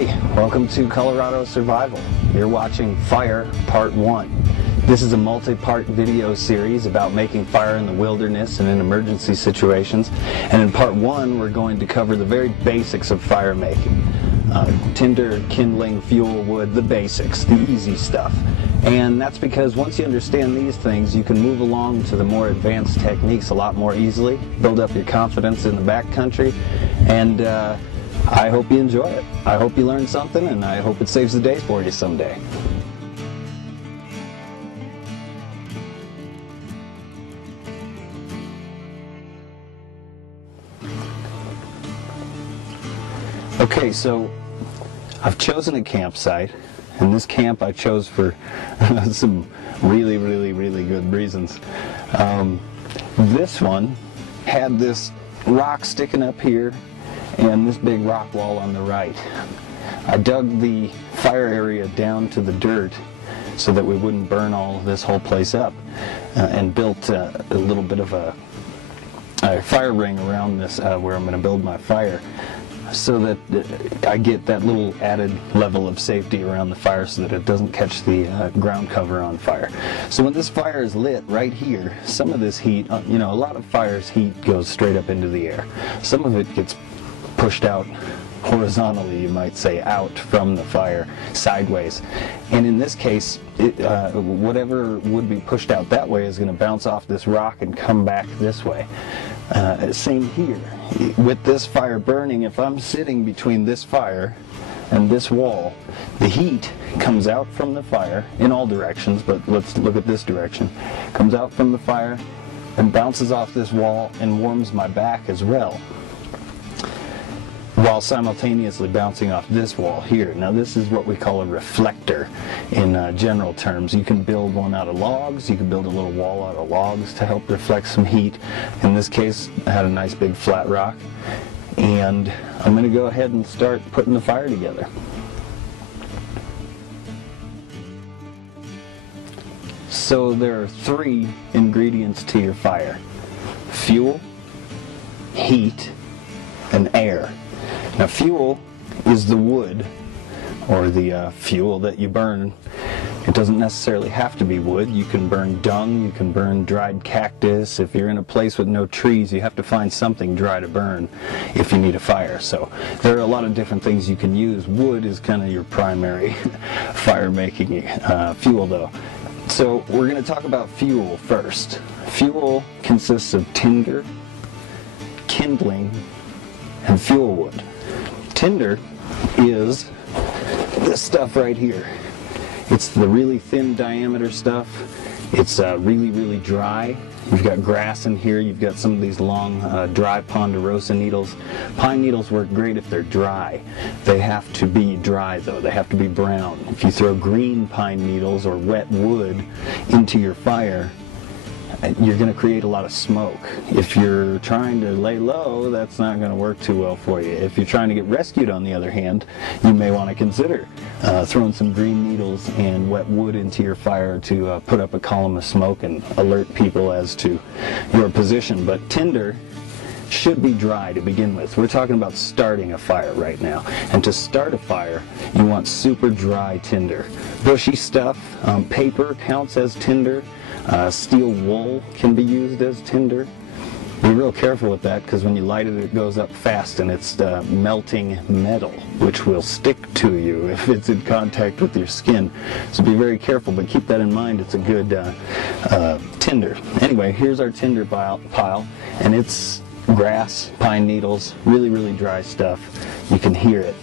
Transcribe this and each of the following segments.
Hi, welcome to Colorado Survival. You're watching Fire Part 1. This is a multi-part video series about making fire in the wilderness and in emergency situations. And in Part 1, we're going to cover the very basics of fire making. Tinder, kindling, fuel, wood, the basics, the easy stuff. And that's because once you understand these things, you can move along to the more advanced techniques a lot more easily, build up your confidence in the backcountry, and I hope you enjoy it. I hope you learn something, and I hope it saves the day for you someday. Okay, so I've chosen a campsite, and this camp I chose for some really good reasons. This one had this rock sticking up here and this big rock wall on the right. I dug the fire area down to the dirt so that we wouldn't burn all of this whole place up, and built a little bit of a fire ring around this where I'm going to build my fire, so that I get that little added level of safety around the fire so that it doesn't catch the ground cover on fire. So when this fire is lit right here, some of this heat, you know, a lot of fires' heat goes straight up into the air. Some of it gets pushed out horizontally, you might say, out from the fire sideways. And in this case, whatever would be pushed out that way is going to bounce off this rock and come back this way. Same here. With this fire burning, if I'm sitting between this fire and this wall, the heat comes out from the fire in all directions, but let's look at this direction. Comes out from the fire and bounces off this wall and warms my back as well, while simultaneously bouncing off this wall here. Now this is what we call a reflector in general terms. You can build one out of logs, you can build a little wall out of logs to help reflect some heat. In this case, I had a nice big flat rock, and I'm going to go ahead and start putting the fire together. So there are 3 ingredients to your fire: fuel, heat, and air. Now fuel is the wood, or the fuel that you burn. It doesn't necessarily have to be wood. You can burn dung, you can burn dried cactus. If you're in a place with no trees, you have to find something dry to burn if you need a fire. So there are a lot of different things you can use. Wood is kind of your primary fire making fuel though. So we're going to talk about fuel first. Fuel consists of tinder, kindling, and fuel wood. Tinder is this stuff right here. It's the really thin diameter stuff. It's really dry. You've got grass in here. You've got some of these long dry ponderosa needles. Pine needles work great if they're dry. They have to be dry though. They have to be brown. If you throw green pine needles or wet wood into your fire, you're going to create a lot of smoke. If you're trying to lay low, that's not going to work too well for you. If you're trying to get rescued, on the other hand, you may want to consider throwing some green needles and wet wood into your fire to put up a column of smoke and alert people as to your position. But tinder should be dry to begin with. We're talking about starting a fire right now. And to start a fire, you want super dry tinder. Bushy stuff, paper counts as tinder. Steel wool can be used as tinder. Be real careful with that, because when you light it, it goes up fast, and it's melting metal, which will stick to you if it's in contact with your skin. So be very careful, but keep that in mind. It's a good tinder. Anyway, here's our tinder pile, and it's grass, pine needles, really dry stuff. You can hear it.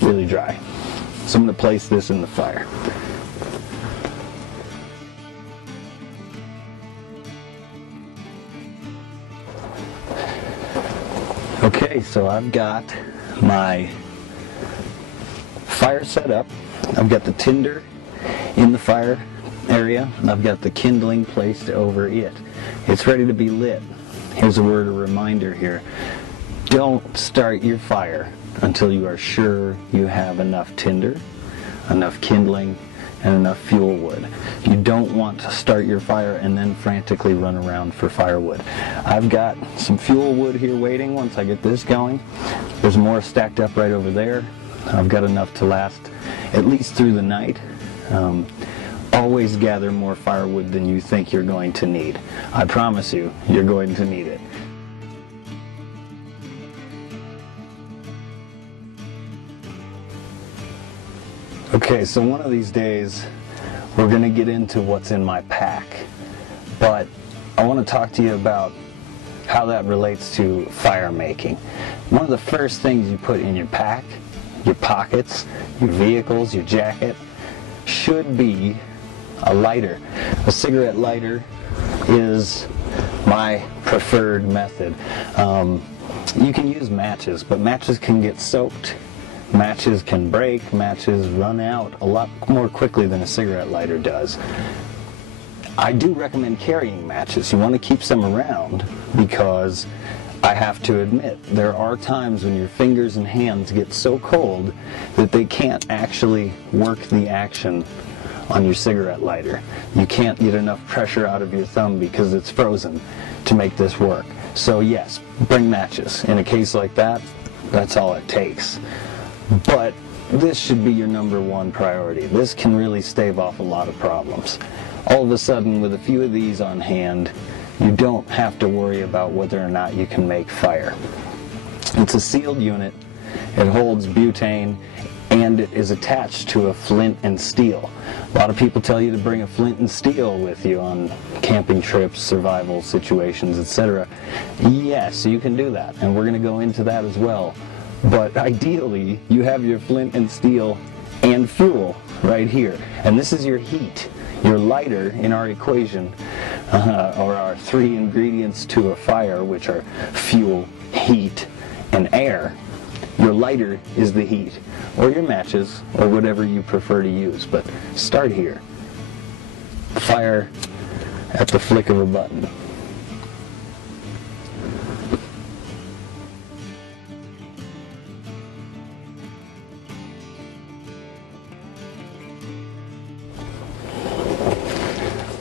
Really dry. So I'm going to place this in the fire. Okay, so I've got my fire set up. I've got the tinder in the fire area, and I've got the kindling placed over it. It's ready to be lit. Here's a word of reminder here. Don't start your fire until you are sure you have enough tinder, enough kindling, and enough fuel wood. You don't want to start your fire and then frantically run around for firewood. I've got some fuel wood here waiting once I get this going. There's more stacked up right over there. I've got enough to last at least through the night. Always gather more firewood than you think you're going to need. I promise you, you're going to need it. Okay, so one of these days we're going to get into what's in my pack, but I want to talk to you about how that relates to fire making. One of the first things you put in your pack, your pockets, your vehicles, your jacket, should be a lighter. A cigarette lighter is my preferred method. You can use matches, but matches can get soaked. Matches can break, matches run out a lot more quickly than a cigarette lighter does. I do recommend carrying matches. You want to keep some around because I have to admit, there are times when your fingers and hands get so cold that they can't actually work the action on your cigarette lighter. You can't get enough pressure out of your thumb because it's frozen to make this work. So yes, bring matches. In a case like that, that's all it takes. But this should be your #1 priority. This can really stave off a lot of problems. All of a sudden, with a few of these on hand, you don't have to worry about whether or not you can make fire. It's a sealed unit. It holds butane, and it is attached to a flint and steel. A lot of people tell you to bring a flint and steel with you on camping trips, survival situations, etc. Yes, you can do that, and we're going to go into that as well. But ideally, you have your flint and steel and fuel right here. And this is your heat. Your lighter in our equation, or our 3 ingredients to a fire, which are fuel, heat, and air. Your lighter is the heat, or your matches, or whatever you prefer to use. But start here. Fire at the flick of a button.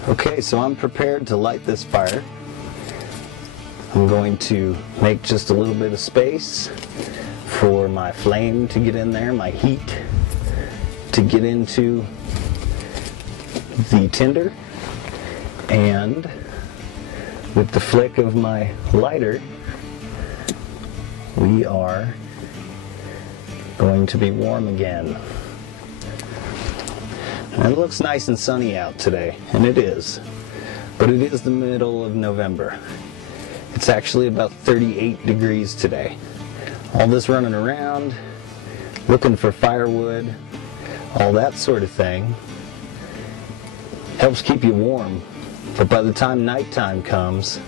Okay, so I'm prepared to light this fire. I'm going to make just a little bit of space for my flame to get in there, my heat to get into the tinder, and with the flick of my lighter, we are going to be warm again. And it looks nice and sunny out today, and it is, but it is the middle of November. It's actually about 38 degrees today. All this running around, looking for firewood, all that sort of thing, helps keep you warm, but by the time nighttime comes,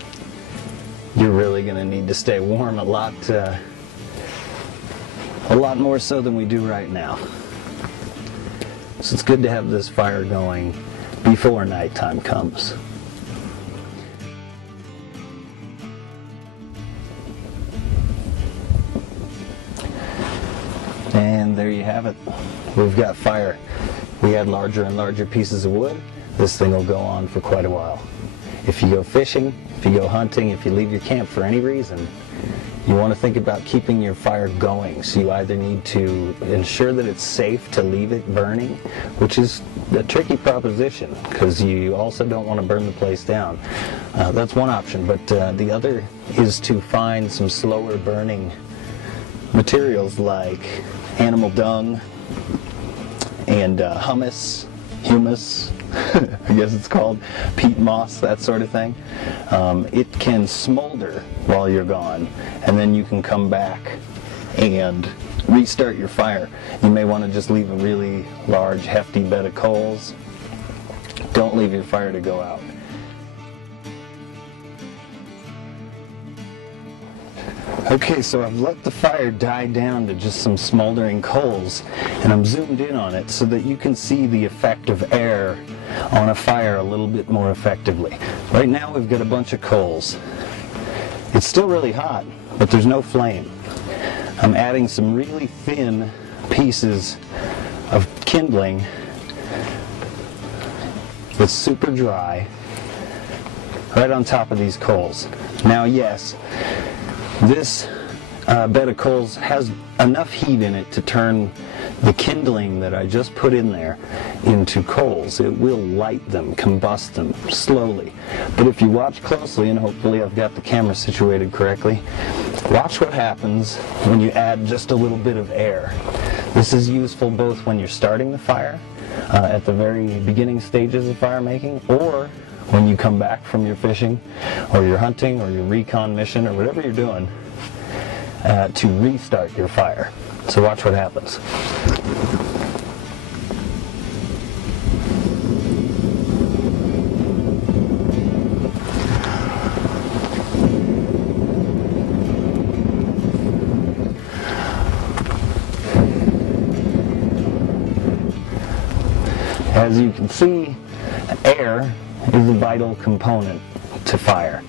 you're really going to need to stay warm a lot more so than we do right now. So it's good to have this fire going before nighttime comes. And there you have it. We've got fire. We add larger and larger pieces of wood. This thing will go on for quite a while. If you go fishing, if you go hunting, if you leave your camp for any reason, you want to think about keeping your fire going. So you either need to ensure that it's safe to leave it burning, which is a tricky proposition because you also don't want to burn the place down. That's one option, but the other is to find some slower burning materials like animal dung and humus, I guess it's called, peat moss, that sort of thing. It can smolder while you're gone, and then you can come back and restart your fire. You may want to just leave a really large, hefty bed of coals. Don't leave your fire to go out. Okay, so I've let the fire die down to just some smoldering coals, and I'm zoomed in on it so that you can see the effect of air on a fire a little bit more effectively. Right now we've got a bunch of coals. It's still really hot, but there's no flame. I'm adding some really thin pieces of kindling It's super dry, right on top of these coals. Now, yes, this bed of coals has enough heat in it to turn the kindling that I just put in there into coals. It will light them, combust them slowly. But if you watch closely, and hopefully I've got the camera situated correctly, watch what happens when you add just a little bit of air. This is useful both when you're starting the fire, at the very beginning stages of fire making, or when you come back from your fishing, or your hunting, or your recon mission, or whatever you're doing, to restart your fire. So watch what happens. As you can see, air is a vital component to fire.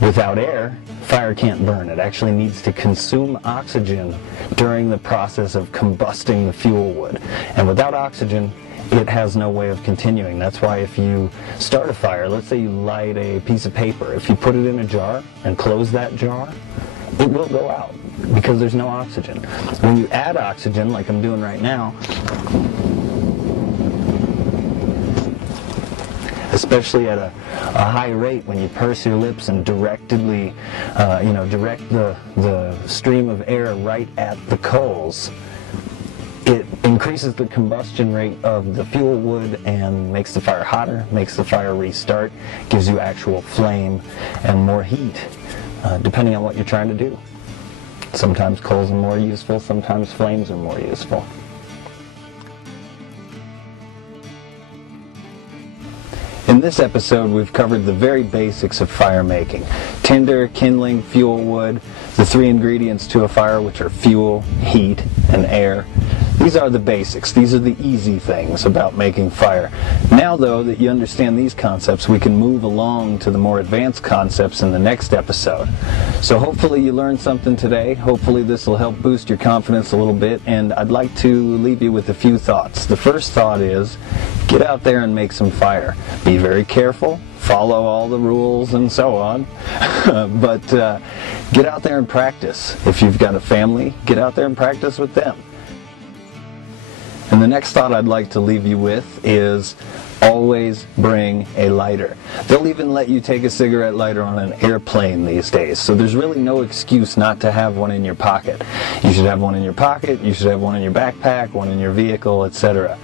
Without air, fire can't burn. It actually needs to consume oxygen during the process of combusting the fuel wood. And without oxygen, it has no way of continuing. That's why if you start a fire, let's say you light a piece of paper, if you put it in a jar and close that jar, it will go out because there's no oxygen. When you add oxygen, like I'm doing right now, especially at a high rate, when you purse your lips and directly, direct the stream of air right at the coals, it increases the combustion rate of the fuel wood and makes the fire hotter, makes the fire restart, gives you actual flame and more heat, depending on what you're trying to do. Sometimes coals are more useful, sometimes flames are more useful. In this episode, we've covered the very basics of fire making. Tinder, kindling, fuel wood, the three ingredients to a fire, which are fuel, heat, and air. These are the basics. These are the easy things about making fire. Now, though, that you understand these concepts, we can move along to the more advanced concepts in the next episode. So hopefully you learned something today. Hopefully this will help boost your confidence a little bit, and I'd like to leave you with a few thoughts. The first thought is, get out there and make some fire. Be very careful, follow all the rules and so on, but get out there and practice. If you've got a family, get out there and practice with them. And the next thought I'd like to leave you with is always bring a lighter. They'll even let you take a cigarette lighter on an airplane these days, so there's really no excuse not to have one in your pocket. You should have one in your pocket, you should have one in your backpack, one in your vehicle, etc.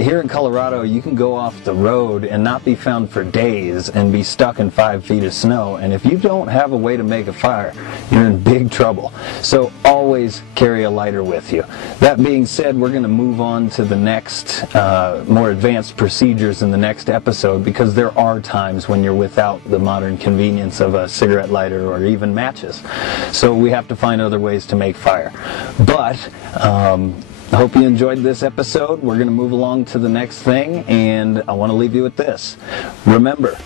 Here in Colorado, you can go off the road and not be found for days and be stuck in 5 feet of snow, and if you don't have a way to make a fire, you're in big trouble. So always carry a lighter with you. That being said, we're going to move on to the next more advanced procedures in the next episode, because there are times when you're without the modern convenience of a cigarette lighter or even matches. So we have to find other ways to make fire. But I hope you enjoyed this episode. We're going to move along to the next thing, and I want to leave you with this. Remember,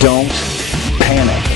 don't panic.